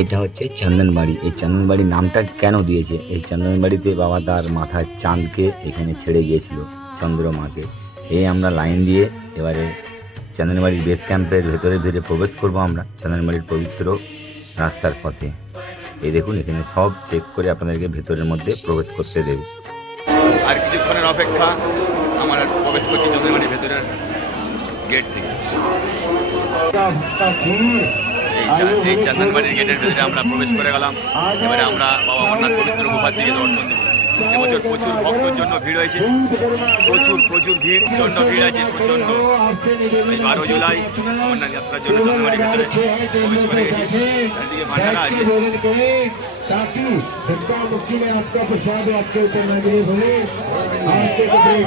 এটা হচ্ছে চন্দনবাড়ি। এই চন্দনবাড়ি নামটা কেন দিয়েছে? এই চন্দনবাড়িতে বাবা তার মাথার চাঁদকে এখানে ছেড়ে গিয়েছিল, চন্দ্রমাকে। এই আমরা লাইন দিয়ে এবারে চন্দনবাড়ির বেস ক্যাম্পের ভেতরে ধরে প্রবেশ করব আমরা, চন্দনবাড়ির পবিত্র রাস্তার পথে। এই দেখুন, এখানে সব চেক করে আপনাদেরকে ভেতরের মধ্যে প্রবেশ করতে দেবে। আর কিছুক্ষণের অপেক্ষা। আমার প্রবেশ করছি চন্দ্রমানির ভেতরের গেট থেকে। এই চন্দনবাড়ির গেটের ভেতরে আমরা প্রবেশ করে গেলাম। এবারে আমরা বাবা অমরনাথ পবিত্র গুহার দিকে দর্শন দেবো। এবছর প্রচুর ভক্তর জন্য ভিড় হয়েছে প্রচুর প্রচুর ভিড় প্রচণ্ড ভিড় আছে প্রচণ্ড এই বারো জুলাই অমরনাথ যাত্রার জন্য চন্দ্রবাড়ির ভেতরে প্রবেশ করে গেছি চারিদিকে ভান্ডারা আছে ताकि धक्का मुक्ति में आपका प्रसाद आपके ऊपर न गिरे भोले आपके कपड़े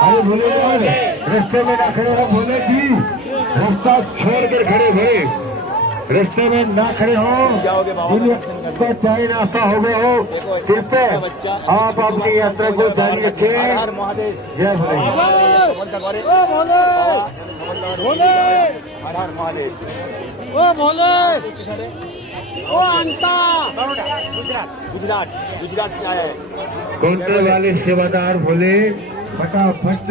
अरे भोले रास्ते में ना खड़े हो भोले जी रास्ता छोड़ कर खड़े हुए रास्ते में ना खड़े हो। का चाय नाश्ता हो गया हो। कृपया आप अपनी यात्रा को जारी रखें। जय भोले काउंटर वाले सेवादार बोले फटाफट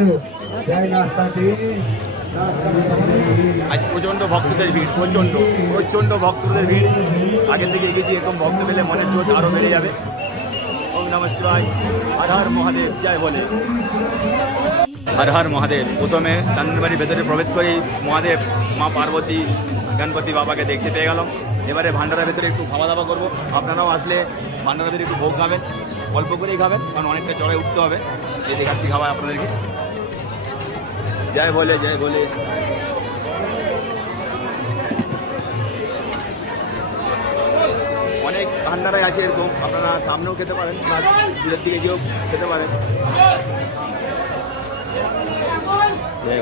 चाय नाश्ता दे আজ প্রচণ্ড ভক্তদের ভিড়, প্রচণ্ড প্রচণ্ড ভক্তদের ভিড়। আগের দিকে এগিয়েছি এরকম ভক্ত পেলে মনের জোর আরও বেড়ে যাবে। ওম নম শিবায়। হর হর মহাদেব, জয় বলে। হর হর মহাদেব। প্রথমে চান্দনবাড়ির ভেতরে প্রবেশ করি। মহাদেব, মা পার্বতী, গণপতি বাবাকে দেখতে পেয়ে গেলাম। এবারে ভান্ডারের ভেতরে একটু খাওয়া দাওয়া করব। আপনারাও আসলে ভান্ডারের ভেতরে একটু ভোগ খাবেন। অল্প করেই খাবেন, কারণ অনেকটা চড়াই উঠতে হবে। এই দেখাচ্ছি খাওয়া আপনাদেরকে। জয় বলে জয় বলে অনেক ভান্ডারাই আছে এরকম আপনারা সামনেও খেতে পারেন বা দূরের দিকে গিয়েও খেতে পারেন জয়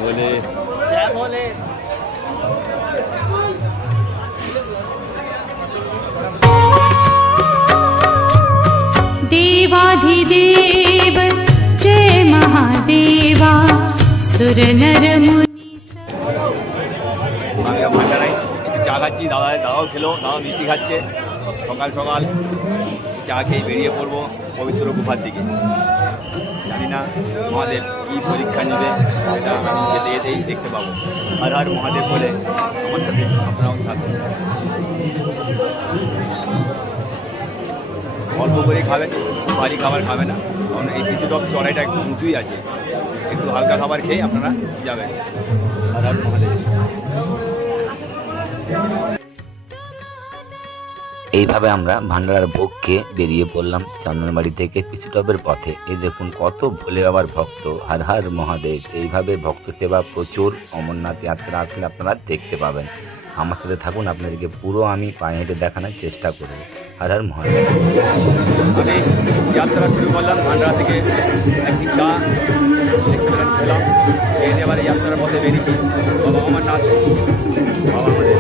বলে देवाधिदेव जय महादेवा সুর নর মুনি আমি ভান্ডা নাই চা খাচ্ছি, দাদা দাদাও খেলো দাদা মিষ্টি খাচ্ছে। সকাল সকাল চা খেয়ে বেরিয়ে পড়ব পবিত্র গুফার দিকে। জানি না মহাদেব কী পরীক্ষা নেবে, সেটা আমি যেতে যেতেই দেখতে পাবো। আর আর মহাদেব বলে আমার সাথে আপনারাও থাকবেন অল্প করে খাবেন ভারী খাবার খাবে না। কারণ এই পৃথিবীর চড়াইটা একটু উঁচুই আছে। একটু হালকা খাবার খেয়ে আপনারা যাবেন। এইভাবে আমরা ভান্ডারার ভোগকে বেরিয়ে পড়লাম চন্দনবাড়ি থেকে পিছুটপের পথে। এই দেখুন কত ভোলে বাবার ভক্ত হর হর মহাদেব এইভাবে ভক্ত সেবা প্রচুর। অমরনাথ যাত্রা আসলে আপনারা দেখতে পাবেন। আমার সাথে থাকুন আপনাদেরকে পুরো আমি পায়ে হেঁটে দেখানোর চেষ্টা করব। হর হর মহাদেব আমি যাত্রা শুরু করলাম ভান্ডারা থেকে। একটি চা খেয়ে দিয়ে এবারে যাত্রার পথে বেরিয়েছি। বাবা অমরনাথ বাবা আমাদের।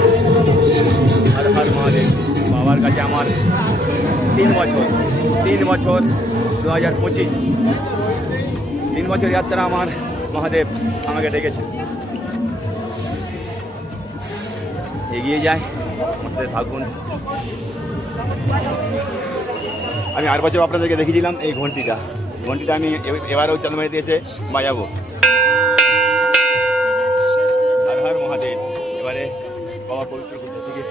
হর হর মহাদেব। বাবার কাছে আমার তিন বছর। তিন বছর দু হাজার পঁচিশ। তিন বছর যাত্রা আমার মহাদেব আমাকে ডেকেছে এগিয়ে যায় আমার সাথে থাকুন। আমি আর বছর আপনাদেরকে দেখিয়েছিলাম এই ঘন্টিটা। ঘন্টিটা আমি এবারেও চন্দ্রমারিতে দিয়েছে, বাজাবো। হর হর মহাদেব, এবারে বাবা পবিত্র করতে থেকে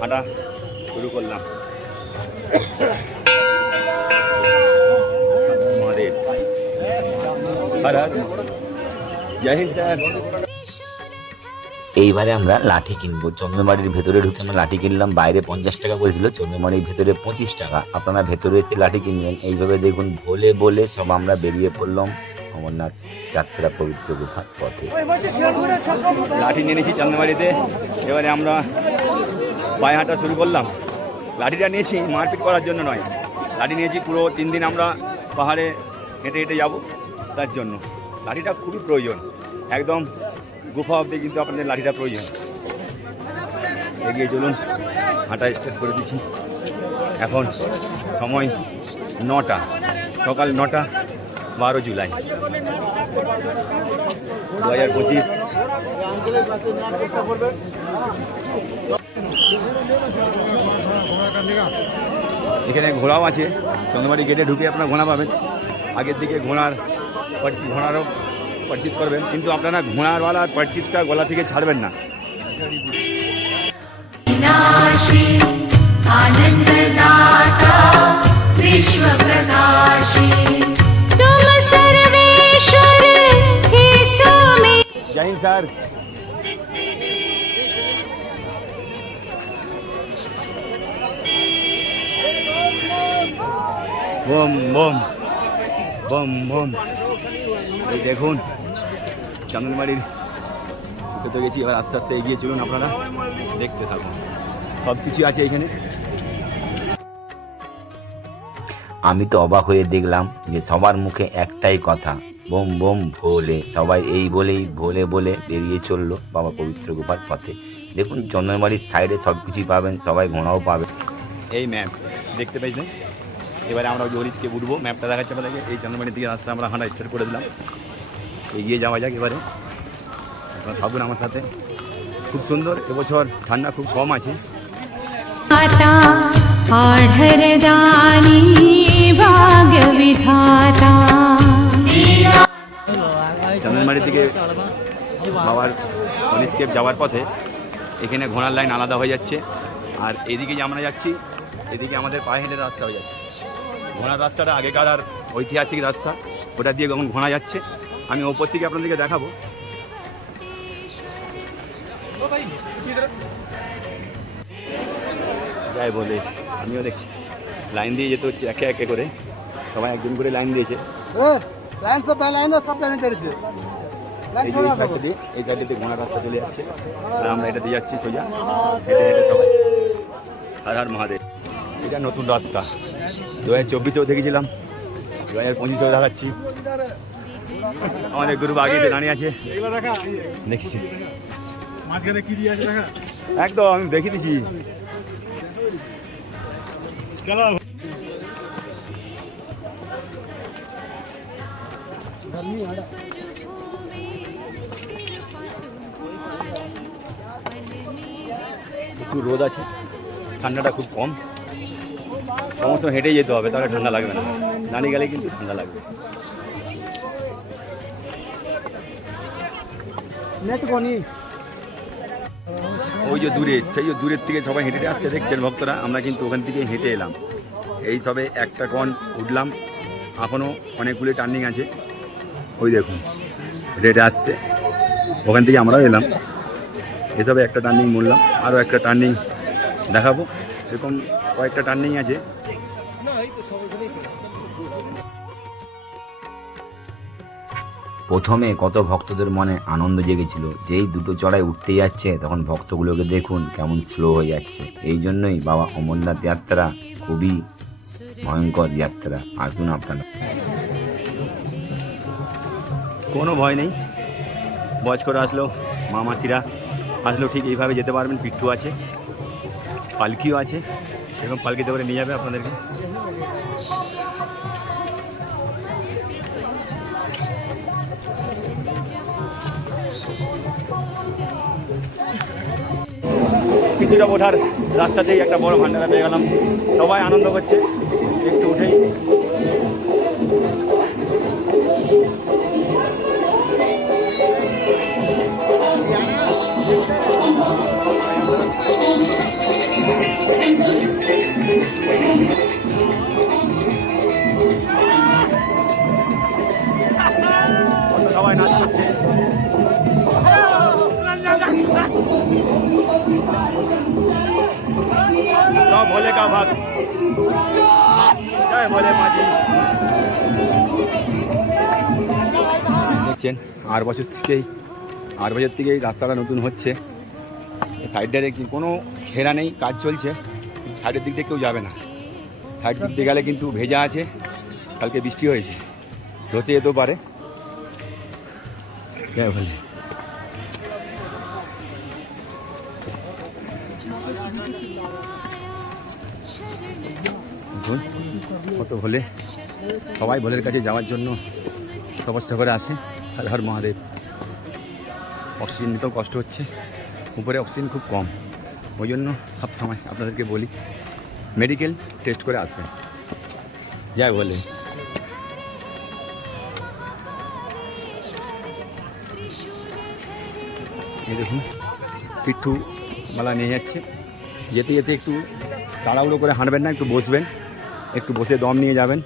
হাঁটা শুরু করলাম। মহাদেব, হর হর। জয় হিন্দ। এইবারে আমরা লাঠি কিনবো। চন্দ্রমাড়ির ভেতরে ঢুকে আমরা লাঠি কিনলাম, বাইরে পঞ্চাশ টাকা করেছিল চন্দ্রমাড়ির ভেতরে পঁচিশ টাকা। আপনারা ভেতরে এসে লাঠি কিনবেন। এইভাবে দেখুন বলে বলে সব আমরা বেরিয়ে পড়লাম অমরনাথ যাত্রা পবিত্র গুহার পথে। লাঠি নিয়ে নিয়েছি চান্দমারিতে এবারে আমরা পায়ে হাঁটা শুরু করলাম। লাঠিটা নিয়েছি, মারপিট করার জন্য নয়। লাঠি নিয়েছি, পুরো তিন দিন আমরা পাহাড়ে হেঁটে হেঁটে যাব তার জন্য। লাঠিটা খুবই প্রয়োজন। একদম গুফা অবধি কিন্তু আপনাদের লাঠিটা প্রয়োজন। এগিয়ে চলুন, হাঁটা স্টার্ট করে দিছি এখন সময় নটা, সকাল নটা, বারো জুলাই। দু হাজার পঁচিশ। এখানে ঘোড়াও আছে চন্দ্রবাড়ি গেটে ঢুকে আপনার ঘোড়া পাবেন। আগের দিকে ঘোড়ার ঘোড়ারও পারচেজ করবেন কিন্তু আপনারা ঘোড়ারওয়ালার পারচেজটা গলা থেকে ছাড়বেন না জয় sir Boom, boom. Boom, boom. এই দেখুন। চন্দনবাড়ির ঢুকে তো গেছি এবার আস্তে আস্তে এগিয়ে চলুন আপনারা। দেখতে থাকুন। সব কিছু আছে এখানে। আমি তো অবাক হয়ে দেখলাম যে সবার মুখে একটাই কথা বোম বোম ভোলে। সবাই এই বলেই ভোলে বলে বেরিয়ে চলল বাবা পবিত্র গোপাল পথে। দেখুন চন্দনবাড়ির সাইডে সব কিছুই পাবেন সবাই ঘোড়াও পাবেন এই ম্যাপ দেখতে পেয়েছেন? এবারে আমরা ওই হরিচকে উঠবো ম্যাপটা দেখাচ্ছে আমাদেরকে এই চন্দ্রমণি দিকে রাস্তা আমরা হাঁটা স্টার্ট করে দিলাম। এগিয়ে যাওয়া যাক এবারে। থাকুন আমার সাথে। খুব সুন্দর। এবছর ঠান্ডা খুব কম আছে। চন্দনবাড়ি থেকে বাবার অনিস্কেপ যাওয়ার পথে এখানে ঘোড়ার লাইন আলাদা হয়ে যাচ্ছে। আর এদিকে যে আমরা যাচ্ছি এদিকে আমাদের পায়ে হেঁটে রাস্তা হয়ে যাচ্ছে। ঘোড়ার রাস্তাটা আগেকার আর ঐতিহাসিক রাস্তা। ওটা দিয়ে কেমন ঘোড়া যাচ্ছে আমি ওপর থেকে আপনাদেরকে দেখাবো। যাই বলে আমিও দেখছি। লাইন দিয়ে যেতে হচ্ছে একে একে করে। সবাই একজন করে লাইন দিয়েছে। লাইন সব লাইন সব লাইনে এই দিয়ে এই সাইডে দিয়ে ঘোড়া রাস্তা চলে যাচ্ছে। আর আমরা এটা দিয়ে যাচ্ছি সোজা। হেঁটে হেঁটে সবাই। আর আর মহাদেব। এটা নতুন রাস্তা। দু হাজার চব্বিশেও দেখেছিলাম। দু হাজার পঁচিশেও দেখাচ্ছি। আমাদের গ্রুপ আগে দাঁড়িয়ে আছে। দেখেছি। একদম আমি দেখিয়ে দিছি চলো রোদ আছে। ঠান্ডাটা খুব কম। সমস্ত হেঁটেই যেতে হবে তাহলে ঠান্ডা লাগবে না। দাঁড়িয়ে গেলে কিন্তু ঠান্ডা লাগবে। ওই যে দূরে সেই যে দূরের থেকে সবাই হেঁটে হেঁটে আসছে দেখছেন ভক্তরা? আমরা কিন্তু ওখান থেকে হেঁটে এলাম। এই সবে একটা কন উঠলাম এখনও অনেকগুলি টার্নিং আছে। ওই দেখুন হেঁটে আসছে। ওখান থেকে আমরাও এলাম। এসবে একটা টার্নিং মরলাম আরও একটা টার্নিং দেখাবো। এরকম কয়েকটা টার্নিং আছে। প্রথমে কত ভক্তদের মনে আনন্দ জেগেছিল, যেই দুটো চড়াই উঠতে যাচ্ছে, তখন ভক্তগুলোকে দেখুন কেমন স্লো হয়ে যাচ্ছে। এই জন্যই বাবা অমরনাথ যাত্রা খুবই ভয়ঙ্কর যাত্রা। আসুন আপনারা। কোনো ভয় নেই। বয়স্করা আসলো, মা মাসিরা আসলেও ঠিক এইভাবে যেতে পারবেন পিঠু আছে, পালকিও আছে, এরকম পালকিতে করে নিয়ে যাবে আপনাদেরকে। কিছুটা ওঠার রাস্তাতেই একটা বড় ভান্ডারা পেয়ে গেলাম। সবাই আনন্দ করছে। একটু উঠেই। কত ভোলে কা ভাগ জয় ভোলে মাঝি। দেখছেন আর বছর থেকেই, আট বছর থেকেই রাস্তাটা নতুন হচ্ছে। সাইডটা দেখছি কোনো ঘেরা নেই, কাজ চলছে সাইডের দিক দিয়ে কেউ যাবে না। সাইড দিক দিয়ে গেলে কিন্তু ভেজা আছে, কালকে বৃষ্টি হয়েছে। ধরতে যেতেও পারে। জয় ভোলে কত ভোলে। সবাই ভোলের কাছে যাওয়ার জন্য তপস্যা করে আসে হর হর মহাদেব। অক্সিজেন নিতেও কষ্ট হচ্ছে। উপরে অক্সিজেন খুব কম। ওই জন্য সব সময় আপনাদেরকে বলি মেডিকেল টেস্ট করে আসবেন। যাই বলে এই দেখুন, পিঠু মালা নিয়ে যাচ্ছে। যেতে যেতে একটু তাড়াহুড়ো করে হাঁটবেন না, একটু বসবেন। একটু বসে দম নিয়ে যাবেন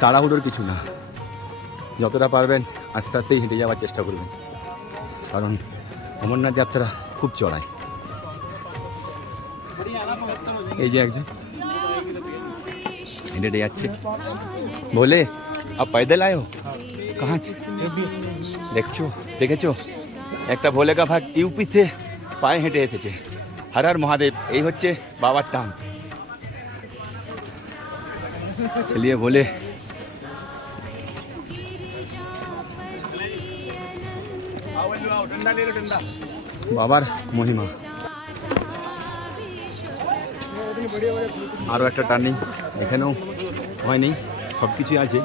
তাড়াহুড়োর কিছু না যতটা পারবেন আস্তে আস্তেই হেঁটে যাওয়ার চেষ্টা করবেন কারণ অমরনাথ যাত্রা খুব চড়ায় এই যে একজন হেঁটে হেঁটে যাচ্ছে বলে আপ पैदल आए हो कहाँ से দেখছো দেখেছো একটা ভোলে কা ভাগ ইউপি সে পায়ে হেঁটে এসেছে হর হর মহাদেব, এই হচ্ছে বাবার টান। চলিয়ে বলে, বাবার মহিমা। আরও একটা টার্নিং, এখানেও হয়নি সব কিছুই আছে।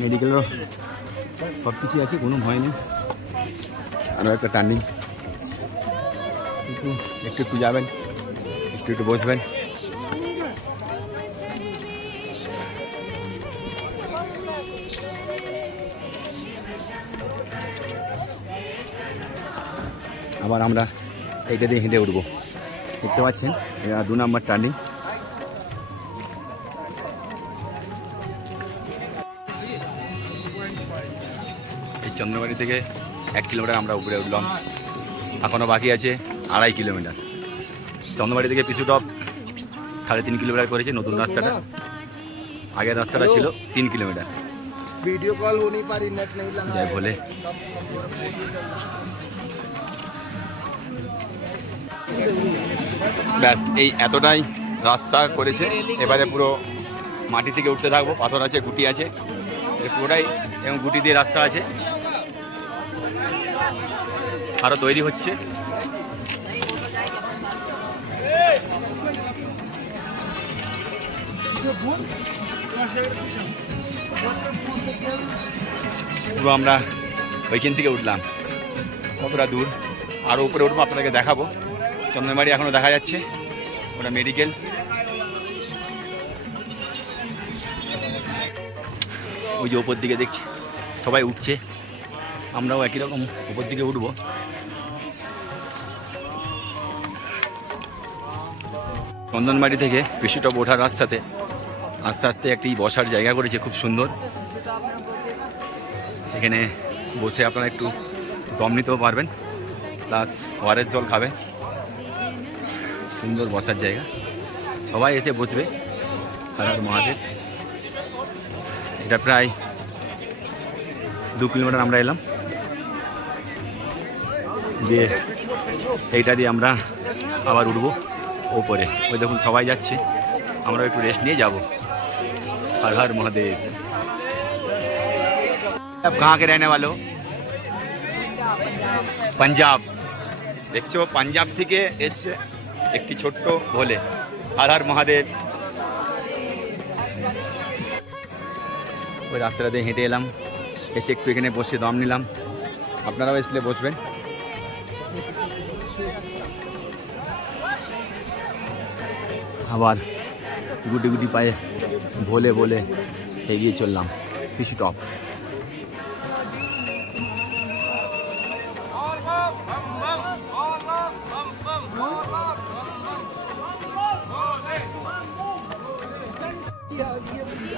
মেডিকেলেরও সব কিছুই আছে, কোনো ভয় নেই। আরও একটা টার্নিং। একটু একটু একটু যাবেন, একটু একটু বসবেন। আবার আমরা এইটা দিয়ে হেঁটে উঠবো। দেখতে পাচ্ছেন দু নম্বর টার্নিং। এই চন্দ্রবাড়ি থেকে এক কিলোমিটার আমরা উপরে উঠলাম। এখনও বাকি আছে আড়াই কিলোমিটার। চন্দ্রবাড়ি থেকে পিছু টপ সাড়ে তিন কিলোমিটার করেছে নতুন রাস্তাটা। আগের রাস্তাটা ছিল তিন কিলোমিটার। ভিডিও কল উনি পারি যাই বলে ব্যাস এই এতটাই রাস্তা করেছে। এবারে পুরো মাটি থেকে উঠতে থাকব পাথর আছে গুটি আছে। পুরোটাই এবং গুটি দিয়ে রাস্তা আছে। আরও তৈরি হচ্ছে। পুরো আমরা ওইখান থেকে উঠলাম। কতটা দূর? আরও উপরে উঠবো আপনাকে দেখাবো। চন্দ্রমারি এখনও দেখা যাচ্ছে। ওটা মেডিকেল ওই যে ওপর দিকে দেখছি, সবাই উঠছে। আমরাও একই রকম উপর দিকে উঠবো। চন্দনবাড়ি থেকে বেশিটপ ওঠার রাস্তাতে, আস্তে আস্তে একটি বসার জায়গা করেছে, খুব সুন্দর। এখানে বসে আপনারা একটু দম নিতেও পারবেন, প্লাস ওয়ারের জল খাবে। সুন্দর বসার জায়গা। সবাই এসে বসবে হর হর মহাদেব। এটা প্রায় দু কিলোমিটার আমরা এলাম। দিয়ে এইটা দিয়ে আমরা আবার উঠবো। ওপরে ওই দেখুন সবাই যাচ্ছে আমরা একটু রেস্ট নিয়ে যাব হর হর মহাদেব आप कहाँ के रहने वाले हो পাঞ্জাব দেখছো পাঞ্জাব থেকে এসছে একটি ছোট্ট ভোলে হর হর মহাদেব ওই রাস্তাটা দিয়ে হেঁটে এলাম এসে একটু এখানে বসে দম নিলাম আপনারাও এসলে বসবেন আবার গুটি গুটি পায়ে ভোলে বলে এগিয়ে চললাম। পিছু টপ।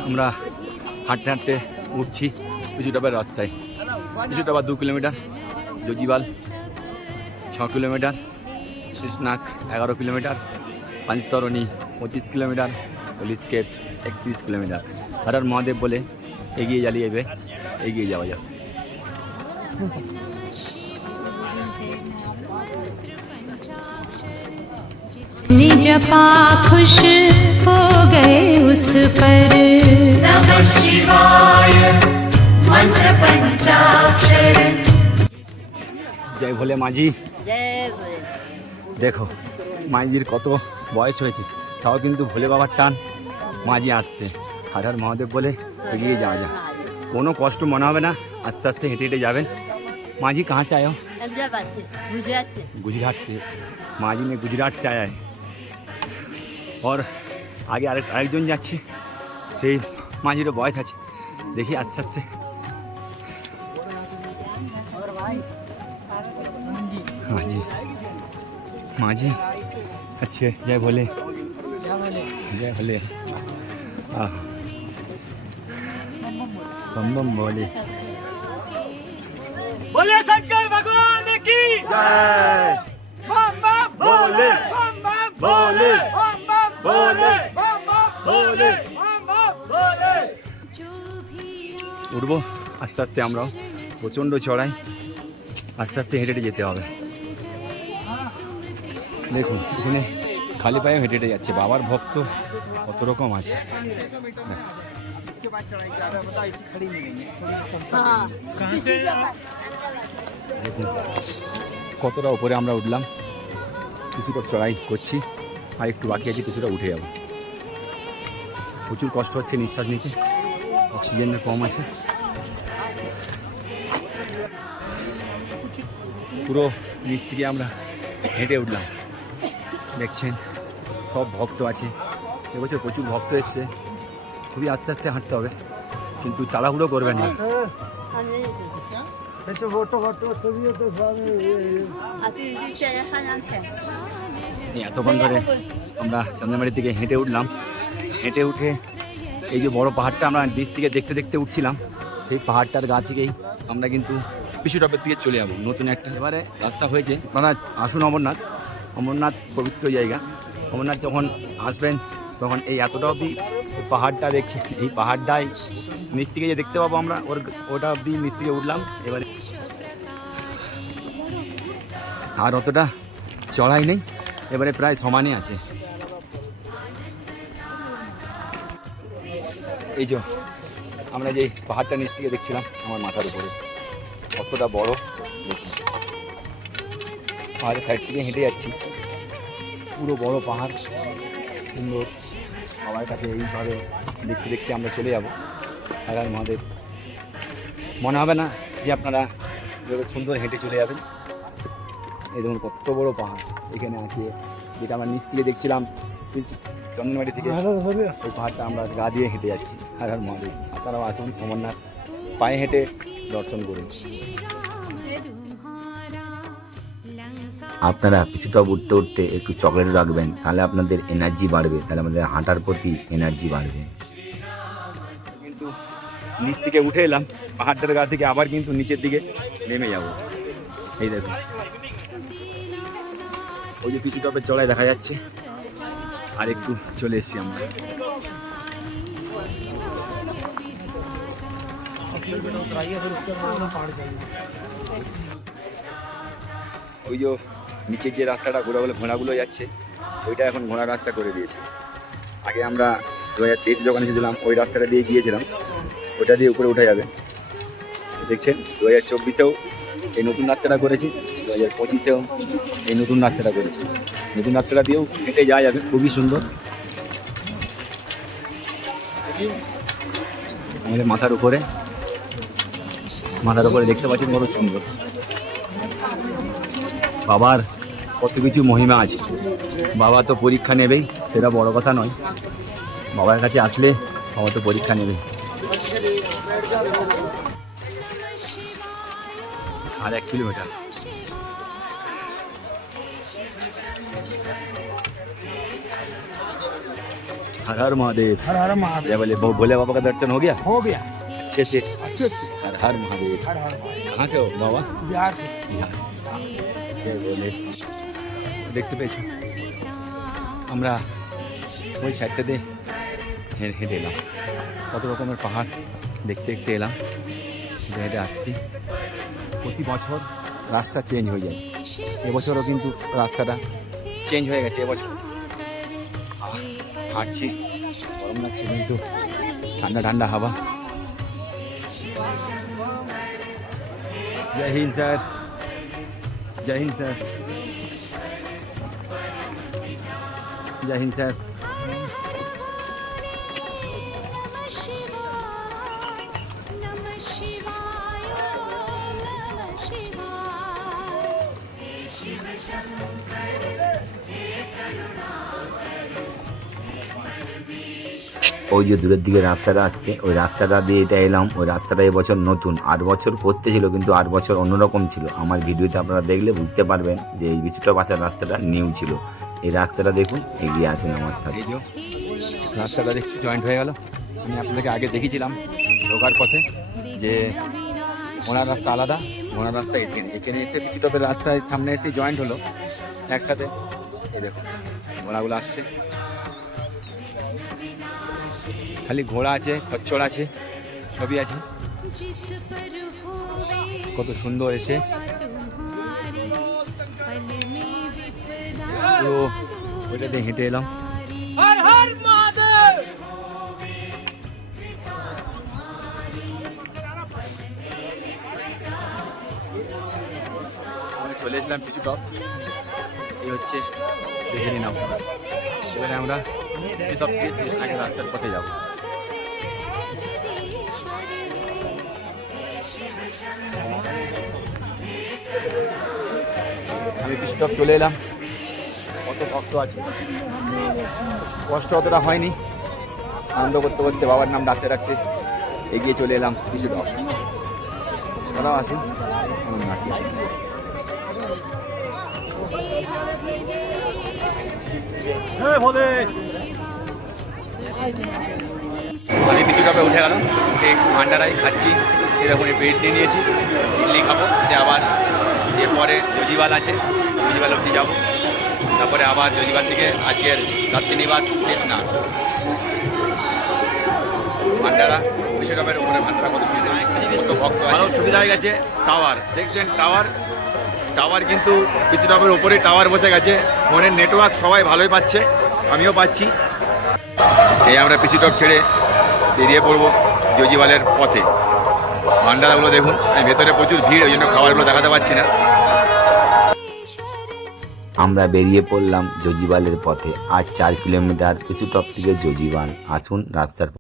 আমরা হাঁটতে হাঁটতে উঠছি পিছুটাবার রাস্তায়। পিছুটাবার দু কিলোমিটার, জজিবাল ছ কিলোমিটার, শেষনাক এগারো কিলোমিটার পাঁচতরণী পঁচিশ কিলোমিটার পুলিশকেপ একত্রিশ কিলোমিটার হর হর মহাদেব বলে এগিয়ে জ্বালিয়ে যাবে এগিয়ে যাওয়া যাবে निज पा खुश हो गए उस पर नमः शिवाय मंत्र पंचाक्षर জয় ভোলে মাঝি जय भोले দেখো মাইজির কত বয়স হয়েছে তাও কিন্তু ভোলে বাবার টান মাঝি আসছে হার হার মহাদেব বলে এগিয়ে যাওয়া যায় কোনো কষ্ট মনে হবে না আস্তে আস্তে হেঁটে হেঁটে যাবেন মাঝি কাহা চায় हैदराबाद से गुजरात से गुजरात से মাঝি ने गुजरात से आया है और আগে আরেক আরেকজন যাচ্ছে সেই মাঝিরও বয়স আছে দেখি আস্তে আস্তে মাঝি মাঝি আচ্ছা জয় বলে জয় বলে আহ बम बम बोले बोले शंकर भगवान की জয় बम बम बोले बम बम बोले बम बम बोले बम बम बोले बम बम बोले উঠবো আস্তে আস্তে আমরাও প্রচণ্ড চড়াই আস্তে আস্তে হেঁটে হেঁটে যেতে হবে দেখুন এখানে খালি পায়ে হেঁটে হেঁটে যাচ্ছে বাবার ভক্ত কত রকম আছে। কতটা উপরে আমরা উঠলাম? কিছুটা চড়াই করছি আর একটু বাকি আছে কিছুটা উঠে যাব। প্রচুর কষ্ট হচ্ছে নিঃশ্বাস নিতে অক্সিজেনের কম আছে। পুরো নিচ থেকে আমরা হেঁটে উঠলাম। দেখছেন? সব ভক্ত আছে। এবছর প্রচুর ভক্ত এসছে। খুবই আস্তে আস্তে হাঁটতে হবে। কিন্তু তাড়াহুড়ো করবে না। এতক্ষণ ধরে আমরা চন্দ্রমারির দিকে হেঁটে উঠলাম। হেঁটে উঠে এই যে বড় পাহাড়টা আমরা দিক থেকে দেখতে দেখতে উঠছিলাম, সেই পাহাড়টার গা থেকেই আমরা কিন্তু পিছু টপের দিকে চলে যাব। নতুন একটা এবারে রাস্তা হয়েছে। আপনারা আসুন অমরনাথ। অমরনাথ পবিত্র জায়গা। অমরনাথ যখন আসবেন, তখন এই এতটা অবধি পাহাড়টা দেখছে, এই পাহাড়টাই নিচ থেকে যে দেখতে পাবো আমরা, ওর ওটা অবধি নিচ থেকে উঠলাম, এবারে। আর অতটা চড়াই নেই, এবারে প্রায় সমানে আছে। এই যে, আমরা যে পাহাড়টা নিচ থেকে দেখছিলাম, আমার মাথার উপরে। অতটা বড় দেখুন পাহাড়ের সাইড থেকে হেঁটে যাচ্ছি। পুরো বড় পাহাড় সুন্দর। সবার কাছে এইভাবে দেখতে দেখতে আমরা চলে যাব। আর আর মহাদেব। মনে হবে না যে আপনারা সুন্দর হেঁটে চলে যাবেন। এই দেখুন কত বড় পাহাড় এখানে আছে। যেটা আমরা নিচ থেকে দেখছিলাম চন্দ্রমাটি থেকে। ওই পাহাড়টা আমরা গা দিয়ে হেঁটে যাচ্ছি। আর আর মহাদেব। আপনারাও আসুন অমরনাথ পায়ে হেঁটে দর্শন করুন। আপনারা কিছুটা উঠতে উঠতে একটু চকলেট রাখবেন, তাহলে আপনাদের এনার্জি বাড়বে, তাহলে আমাদের হাঁটার প্রতি এনার্জি বাড়বে। কিন্তু নিচ থেকে উঠে এলাম, পাহাড়টার গা থেকে আবার কিন্তু নিচের দিকে নেমে যাব। এই দেখুন ওই যে পিছু টপের চড়াই দেখা যাচ্ছে, আর একটু চলে এসেছি আমরা। ওই যে নিচের যে রাস্তাটা ঘোড়াগুলো ঘোড়াগুলো যাচ্ছে, ওইটা এখন ঘোড়া রাস্তা করে দিয়েছে। আগে আমরা দু হাজার তেইশ যখন এসেছিলাম, ওই রাস্তাটা দিয়ে গিয়েছিলাম, ওটা দিয়ে উপরে উঠে যাবে। দেখছেন? দু হাজার চব্বিশেও এই নতুন রাস্তাটা করেছি দু হাজার পঁচিশেও এই নতুন রাস্তাটা করেছি। নতুন রাস্তাটা দিয়েও হেঁটে যাওয়া যাবে, খুবই সুন্দর। আমাদের মাথার উপরে মাথার উপরে দেখতে পাচ্ছেন কত সুন্দর। বাবার কত কিছু মহিমা আছে বাবা তো পরীক্ষা নেবেই সেটা বড় কথা নয় বাবার কাছে আসলে বাবা তো পরীক্ষা নেবে আর এক কিলোমিটার हर हर महादेव हर हर महादेव जय बोले भोले बाबा का दर्शन हो गया हो गया अच्छे से अच्छे से हर हर महादेव हर हर महादेव कहाँ के हो बाबा बिहार से জয় বলে দেখতে পেয়েছ। আমরা ওই সাইডটাতে হেঁটে হেঁটে এলাম। কত রকমের পাহাড় দেখতে দেখতে এলাম। হেঁটে হেঁটে আসছি। প্রতি বছর রাস্তা চেঞ্জ হয়ে যায়। এবছরও কিন্তু রাস্তাটা চেঞ্জ হয়ে গেছে এবছর। হাঁটছি। গরম লাগছে কিন্তু। ঠান্ডা ঠান্ডা হাওয়া। জয় হিন্দ স্যার। জয় হিন্দ স্যার। জয় হিন্দ স্যার। ওই যে দূরের দিকে রাস্তাটা আসছে, ওই রাস্তাটা দিয়ে এটা এলাম। ওই রাস্তাটা এবছর নতুন। আট বছর করতে ছিল, কিন্তু আট বছর অন্যরকম ছিল। আমার ভিডিওতে আপনারা দেখলে বুঝতে পারবেন যে এই বিচিত্র বাসার রাস্তাটা নিউ ছিল। এই রাস্তাটা দেখুন, এগিয়ে আছেন আমার সাথে। রাস্তাটা দেখছি জয়েন্ট হয়ে গেল। আমি আপনাদেরকে আগে দেখেছিলাম ঢোকার পথে যে ওনার রাস্তা আলাদা, ওনার রাস্তা এখানে। এখানে এসে পিছি তবে রাস্তায় সামনে এসে জয়েন্ট হলো একসাথে। এই দেখুন, ঘোড়াগুলো আসছে। খালি ঘোড়া আছে, খচ্চর আছে, সবই আছে। কত সুন্দর এসে তো ওইটাতে হেঁটে এলাম। চলে এসলাম পিসু টপ। এই হচ্ছে দেখে নিন আপনারা এবারে আমরা পিসু টপ থেকে শেষ থাকে রাস্তার পথে যাব। আমি পিসু টপ চলে এলাম। কত ভক্ত আছে। কষ্ট অতটা হয়নি। আনন্দ করতে করতে বাবার নাম ডাকতে রাখতে এগিয়ে চলে এলাম টপ ওরাও আসুন। হ্যাঁ আমি পিছু কাপে উঠে গেলাম। উঠে একটু ভান্ডারাই খাচ্ছি। এরকম পেট নিয়ে নিয়েছি। ইডলি খাব। আবার এরপরে জজিবাল আছে। জজিবাল অবধি যাব। তারপরে আবার জজিবাল থেকে আজকের রাত্রি নিবাস শেষ না। ভান্ডারা বিশ্বকাপের উপরে ভান্ডারা কত সুবিধা জিনিস তো ভক্ত ভালো সুবিধা হয়ে গেছে। টাওয়ার দেখছেন টাওয়ার? টাওয়ার কিন্তু বিশ্বটপের উপরে টাওয়ার বসে গেছে। ফোনের নেটওয়ার্ক সবাই ভালোই পাচ্ছে। আমিও পাচ্ছি। এই আমরা পিসি টপ ছেড়ে বেরিয়ে পড়ব জজিবালের পথে। ভান্ডারাগুলো দেখুন আমি ভেতরে প্রচুর ভিড় ওই জন্য খাবারগুলো দেখাতে পারছি না। আমরা বেরিয়ে পড়লাম জজিবালের পথে। আর চার কিলোমিটার কিছু টপ থেকে জজিবাল। আসুন রাস্তার